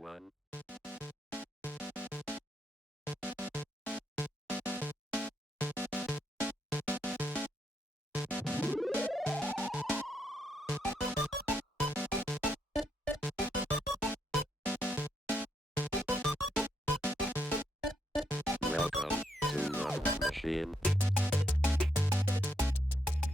one. Welcome to Love Machine.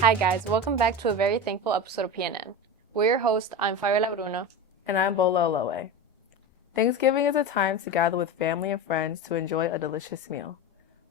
Hi guys, welcome back to a very thankful episode of PNN. We're your host, I'm Fabiola Bruno. And I'm Bola Olowe. Thanksgiving is a time to gather with family and friends to enjoy a delicious meal.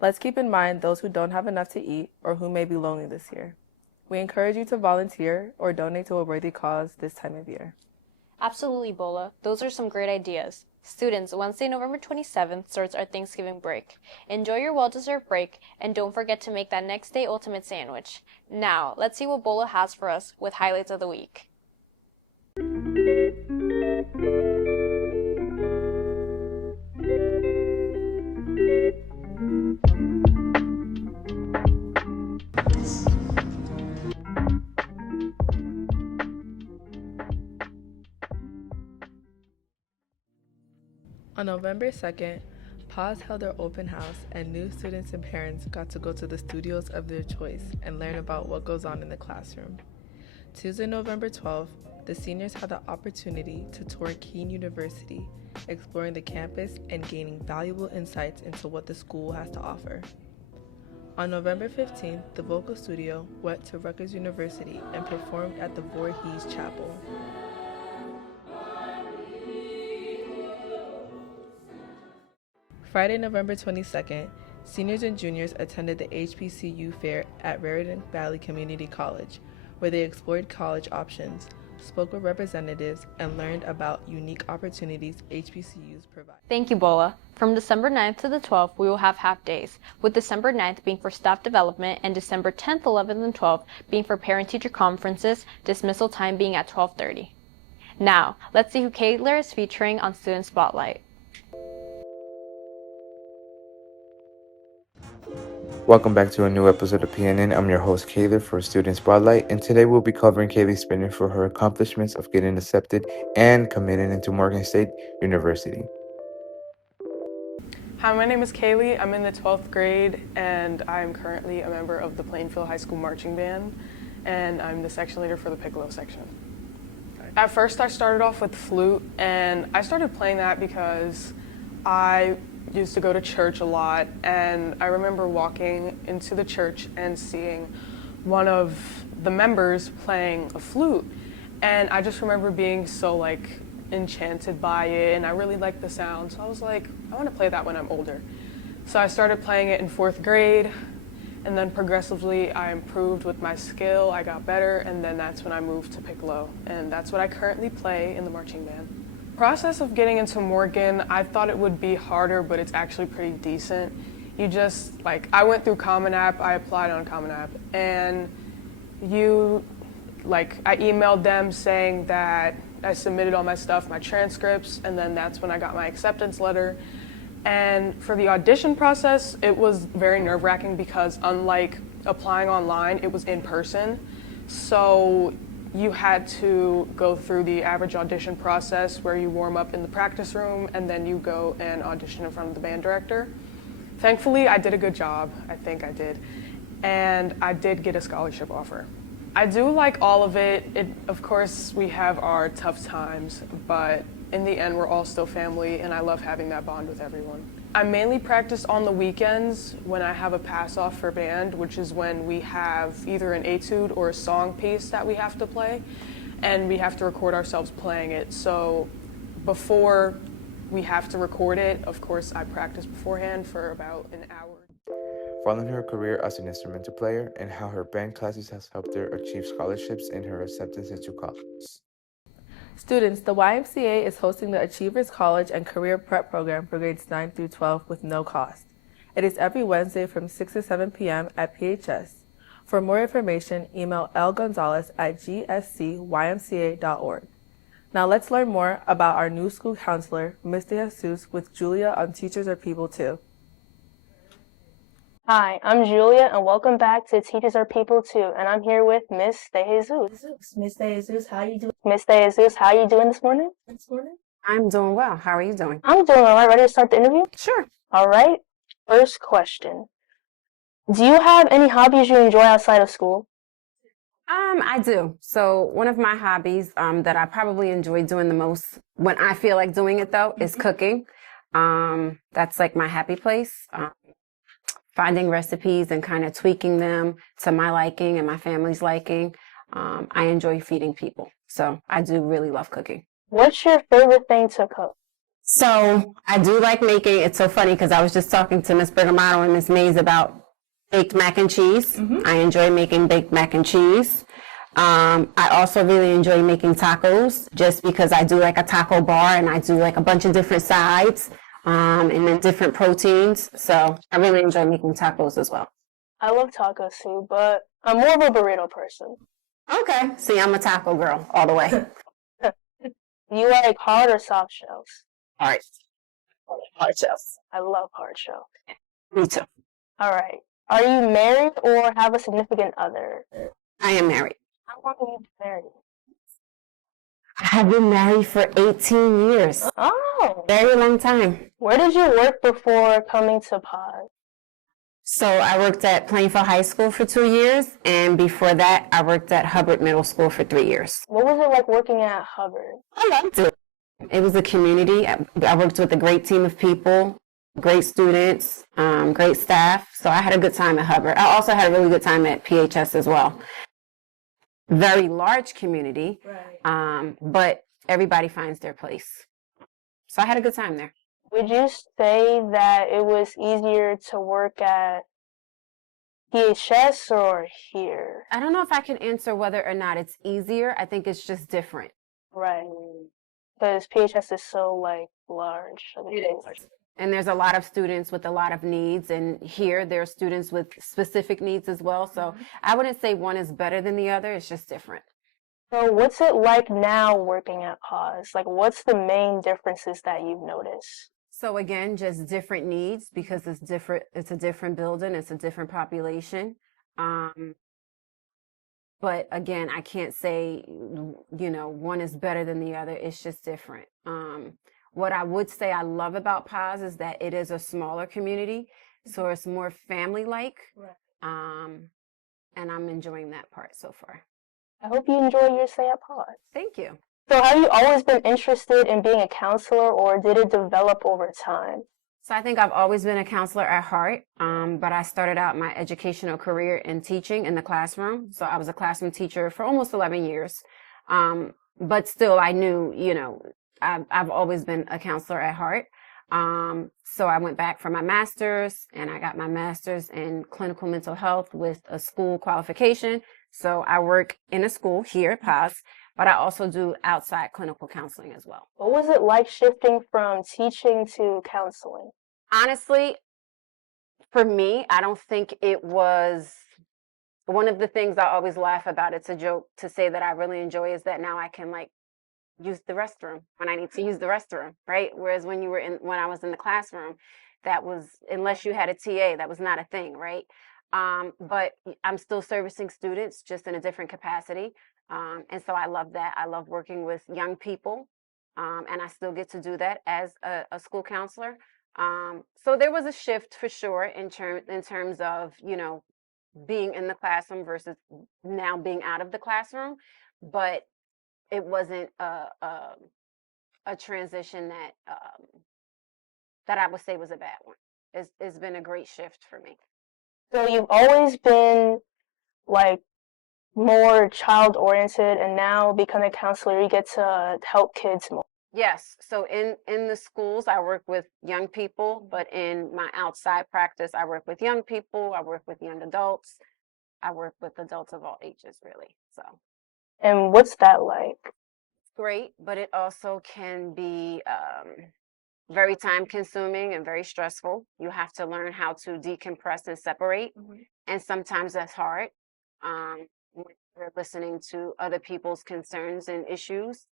Let's keep in mind those who don't have enough to eat or who may be lonely this year. We encourage you to volunteer or donate to a worthy cause this time of year. Absolutely, Bola. Those are some great ideas. Students, Wednesday, November 27th starts our Thanksgiving break. Enjoy your well-deserved break, and don't forget to make that next day ultimate sandwich. Now, let's see what Bola has for us with highlights of the week. On November 2nd, PAWS held their open house and new students and parents got to go to the studios of their choice and learn about what goes on in the classroom. Tuesday, November 12th, the seniors had the opportunity to tour Keene University, exploring the campus and gaining valuable insights into what the school has to offer. On November 15th, the vocal studio went to Rutgers University and performed at the Voorhees Chapel. Friday, November 22nd, seniors and juniors attended the HBCU fair at Raritan Valley Community College, where they explored college options, spoke with representatives, and learned about unique opportunities HBCUs provide. Thank you, Bola. From December 9th to the 12th, we will have half days, with December 9th being for staff development and December 10th, 11th, and 12th being for parent-teacher conferences, dismissal time being at 12:30. Now, let's see who Kayla is featuring on Student Spotlight. Welcome back to a new episode of PNN. I'm your host, Kayla, for Student Spotlight, and today we'll be covering Kaylee's spinning for her accomplishments of getting accepted and committed into Morgan State University. Hi, my name is Kaylee. I'm in the 12th grade, and I'm currently a member of the Plainfield High School Marching Band, and I'm the section leader for the piccolo section. At first, I started off with flute, and I started playing that because I used to go to church a lot, and I remember walking into the church and seeing one of the members playing a flute, and I just remember being so enchanted by it, and I really liked the sound, so I was like, I want to play that when I'm older. So I started playing it in 4th grade, and then progressively I improved with my skill, I got better, and then that's when I moved to piccolo, and that's what I currently play in the marching band. Process of getting into Morgan, I thought it would be harder, but it's actually pretty decent. You just, I went through Common App, I applied on Common App, and I emailed them saying that I submitted all my stuff, my transcripts, and then that's when I got my acceptance letter. And for the audition process, it was very nerve-wracking because unlike applying online, it was in person. So you had to go through the average audition process where you warm up in the practice room and then you go and audition in front of the band director. Thankfully, I did a good job. I think I did. And I did get a scholarship offer. I do like all of it. Of course, we have our tough times, but in the end, we're all still family, and I love having that bond with everyone. I mainly practice on the weekends when I have a pass-off for band, which is when we have either an etude or a song piece that we have to play, and we have to record ourselves playing it. So before we have to record it, of course, I practice beforehand for about an hour. Following her career as an instrumental player and how her band classes has helped her achieve scholarships and her acceptance into college. Students, the YMCA is hosting the Achievers College and Career Prep Program for grades 9 through 12 with no cost. It is every Wednesday from 6 to 7 p.m. at PHS. For more information, email lgonzalez@gscymca.org. Now let's learn more about our new school counselor, Ms. De Jesus, with Julia on Teachers Are People Too. Hi, I'm Julia, and welcome back to Teachers Are People Too, and I'm here with Miss De Jesus. Miss De Jesus, how you doing Miss De Jesus, how you doing this morning? this morning? I'm doing well. How are you doing? I'm doing all right. Ready to start the interview? Sure. All right. First question. Do you have any hobbies you enjoy outside of school? I do. So one of my hobbies that I probably enjoy doing the most when I feel like doing it though is cooking. That's like my happy place. Finding recipes and kind of tweaking them to my liking and my family's liking. I enjoy feeding people. So I do really love cooking. What's your favorite thing to cook? So I do like making, it's so funny because I was just talking to Miss Bergamotto and Miss Mays about baked mac and cheese. I enjoy making baked mac and cheese. I also really enjoy making tacos just because I do like a taco bar and I do like a bunch of different sides and then different proteins. So I really enjoy making tacos as well. I love tacos too, but I'm more of a burrito person. Okay. See, I'm a taco girl all the way. You like hard or soft shells? All right. Hard shells. I love hard shells. Me too. All right. Are you married or have a significant other? I am married. How long have you been married? I have been married for 18 years. Oh. Very long time. Where did you work before coming to Pod? So I worked at Plainfield High School for 2 years, and before that, I worked at Hubbard Middle School for 3 years. What was it like working at Hubbard? I loved it. It was a community. I worked with a great team of people, great students, great staff. So I had a good time at Hubbard. I also had a really good time at PHS as well. Very large community, but everybody finds their place. So I had a good time there. Would you say that it was easier to work at PHS or here? I don't know if I can answer whether or not it's easier. I think it's just different. Right. Because PHS is so large. And there's a lot of students with a lot of needs, and here there are students with specific needs as well. So I wouldn't say one is better than the other. It's just different. So what's it like now working at Pause? What's the main differences that you've noticed? So again, just different needs because it's different. It's a different building. It's a different population. But again, I can't say, one is better than the other. It's just different. What I would say I love about Paz is that it is a smaller community, so it's more family-like, and I'm enjoying that part so far. I hope you enjoy your stay at Paz. Thank you. So have you always been interested in being a counselor, or did it develop over time? So I think I've always been a counselor at heart, but I started out my educational career in teaching in the classroom. So I was a classroom teacher for almost 11 years, but still I knew, I've always been a counselor at heart. So I went back for my master's, and I got my master's in clinical mental health with a school qualification. So I work in a school here at PAS, but I also do outside clinical counseling as well. What was it like shifting from teaching to counseling? Honestly, for me, I don't think it was one of the things I always laugh about. It's a joke to say that I really enjoy is that now I can use the restroom when I need to use the restroom, right? Whereas when I was in the classroom, that was, unless you had a TA, that was not a thing, right? But I'm still servicing students just in a different capacity. And so I love that. I love working with young people. And I still get to do that as a school counselor. So there was a shift for sure in terms of, being in the classroom versus now being out of the classroom. But it wasn't a transition that I would say was a bad one. It's been a great shift for me. So you've always been more child oriented, and now becoming a counselor, you get to help kids more. Yes. So in the schools, I work with young people, but in my outside practice, I work with young people. I work with young adults. I work with adults of all ages, really. So. And what's that like? Great, but it also can be very time consuming and very stressful. You have to learn how to decompress and separate. And sometimes that's hard. When you're listening to other people's concerns and issues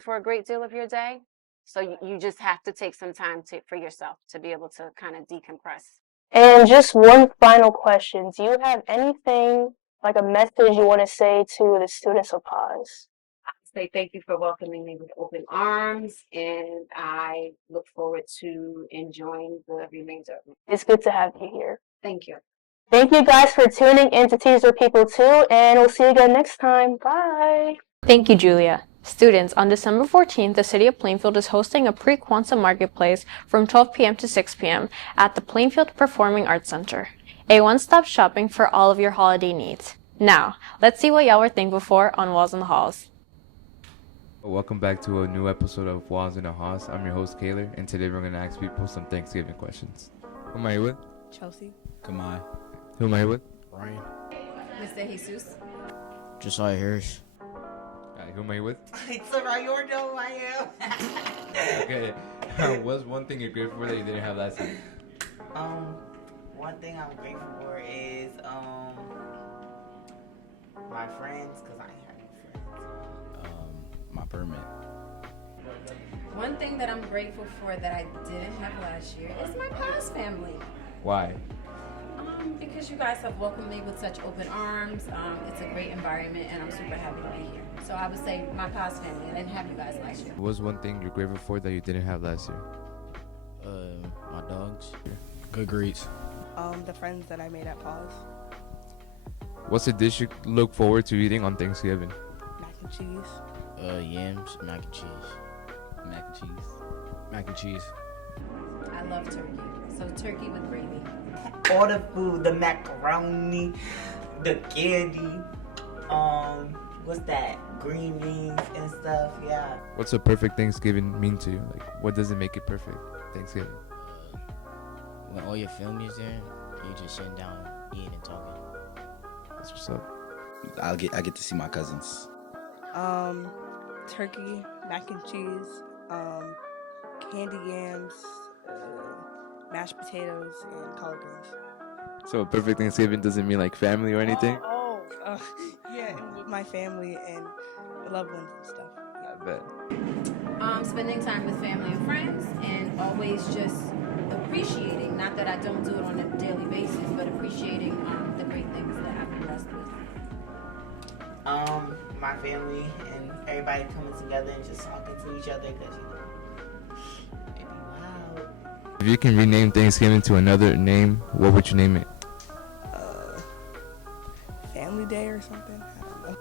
for a great deal of your day. So you just have to take some time for yourself to be able to kind of decompress. And just one final question. Do you have anything, a message you want to say to the students of PAS? say thank you for welcoming me with open arms, and I look forward to enjoying the remainder of it. It's good to have you here. Thank you. Thank you guys for tuning in to Teaser People 2, and we'll see you again next time. Bye. Thank you, Julia. Students, on December 14th, the City of Plainfield is hosting a pre-Kwanzaa marketplace from 12 p.m. to 6 p.m. at the Plainfield Performing Arts Center. A one-stop shopping for all of your holiday needs. Now, let's see what y'all were thankful for on Walls in the Halls. Welcome back to a new episode of Walls in A Hos. I'm your host, Kaylor, and today we're going to ask people some Thanksgiving questions. Who am I here with? Chelsea. Kamai. Who am I here with? Ryan. Mr. Jesus. Josiah Harris. Who am I here with? It's around your know I am. Okay. What's one thing you're grateful for that you didn't have last year? One thing I'm grateful for is my friends, because I ain't have no friends. My permit. One thing that I'm grateful for that I didn't have last year is my past family. Why? Because you guys have welcomed me with such open arms. It's a great environment, and I'm super happy to be here. So I would say my past family. I didn't have you guys last year. What's one thing you're grateful for that you didn't have last year? My dogs. Good greets. The friends that I made at Paws. What's a dish you look forward to eating on Thanksgiving? Mac and cheese. Yams, mac and cheese. Mac and cheese. Mac and cheese. I love turkey. So turkey with gravy. All the food, the macaroni, the candy, what's that? Green beans and stuff, yeah. What's a perfect Thanksgiving mean to you? Like, what does it make it perfect, Thanksgiving? When all your family is there, and you just sitting down, eating and talking. That's what's up. I get to see my cousins. Turkey, mac and cheese, candy yams, mashed potatoes, and collard greens. So a perfect Thanksgiving doesn't mean like family or anything? Yeah, and with my family and loved ones and stuff. I bet. Spending time with family and friends, and always just appreciating, not that I don't do it on a daily basis, but appreciating the great things that I've been blessed with. My family and everybody coming together and just talking to each other, because, you know, it'd be wild. If you can rename Thanksgiving to another name, what would you name it? Family Day or something. I don't know.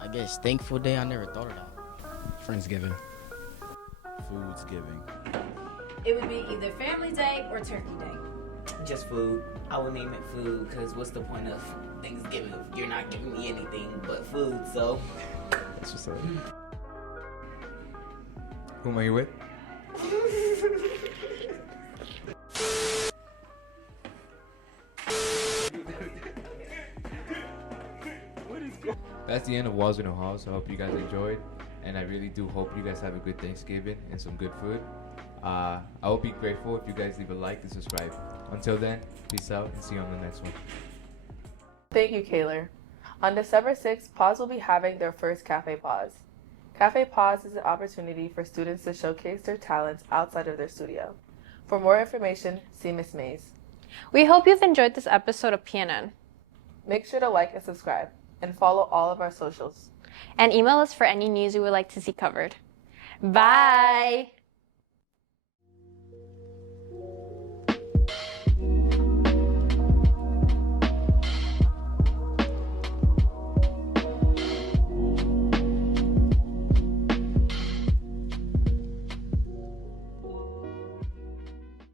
I guess Thankful Day. I never thought of that. Friendsgiving. Foodsgiving. It would be either Family Day or Turkey Day. Just food. I would name it food, because what's the point of Thanksgiving if you're not giving me anything but food, so. That's what's up. Who am I here with? That's the end of Walls in a House. I hope you guys enjoyed, and I really do hope you guys have a good Thanksgiving and some good food. I will be grateful if you guys leave a like and subscribe. Until then, peace out and see you on the next one. Thank you, Kaylor. On December 6th, Paws will be having their first Cafe Paws. Cafe Paws is an opportunity for students to showcase their talents outside of their studio. For more information, see Miss Mays. We hope you've enjoyed this episode of PNN. Make sure to like and subscribe, and follow all of our socials. And email us for any news you would like to see covered. Bye!